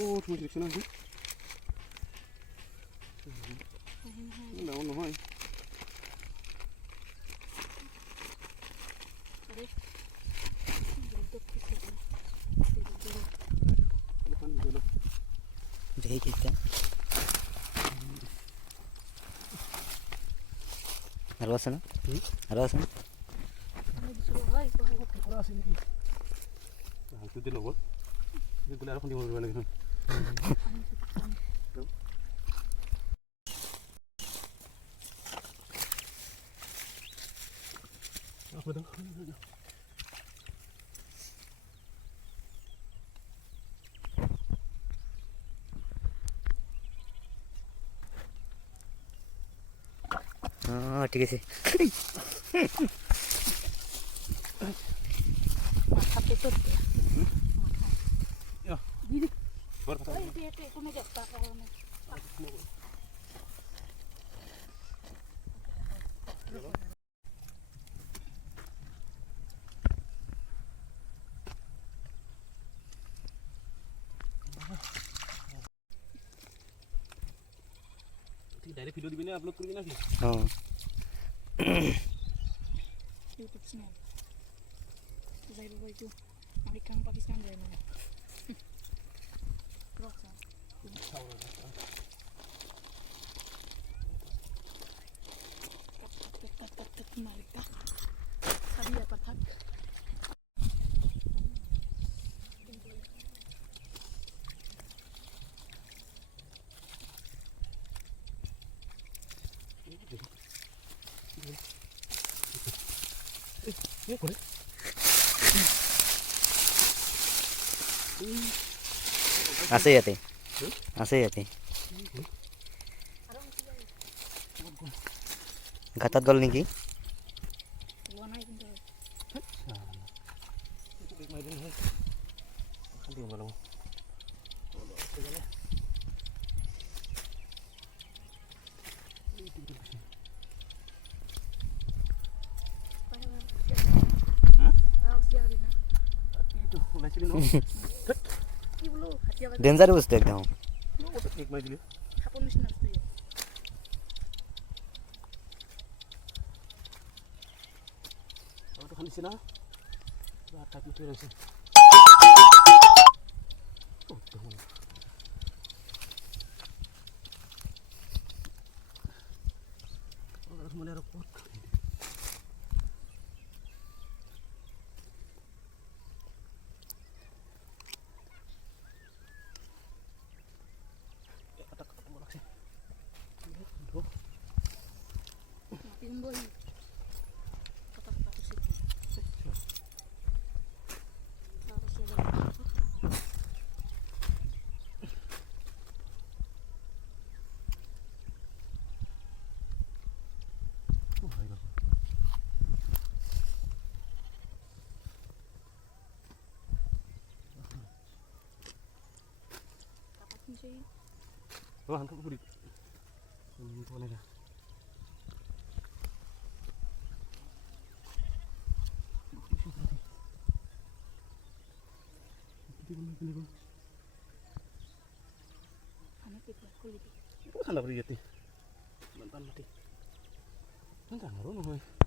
Oh, cuma di sana sih. Daun নহয়. Jadi kita Arwasana? Arwasana? Itu dia loh. Itu gelar aku di mana lagi. Apa dah? Oh, ঠিক আছে Dari video di sini upload ke sini. Oh. YouTube channel. Saya bawa itu American Pakistan dari mana? Rasa. Tat Amerika. Sabi apa tak? আছে ইয়াতে ঘাটাত গ'ল নেকি danger বস্তু একদম Oh, hantu budi. Boleh dah. Sana beri jati. Mantan mati. Mantan baru nih.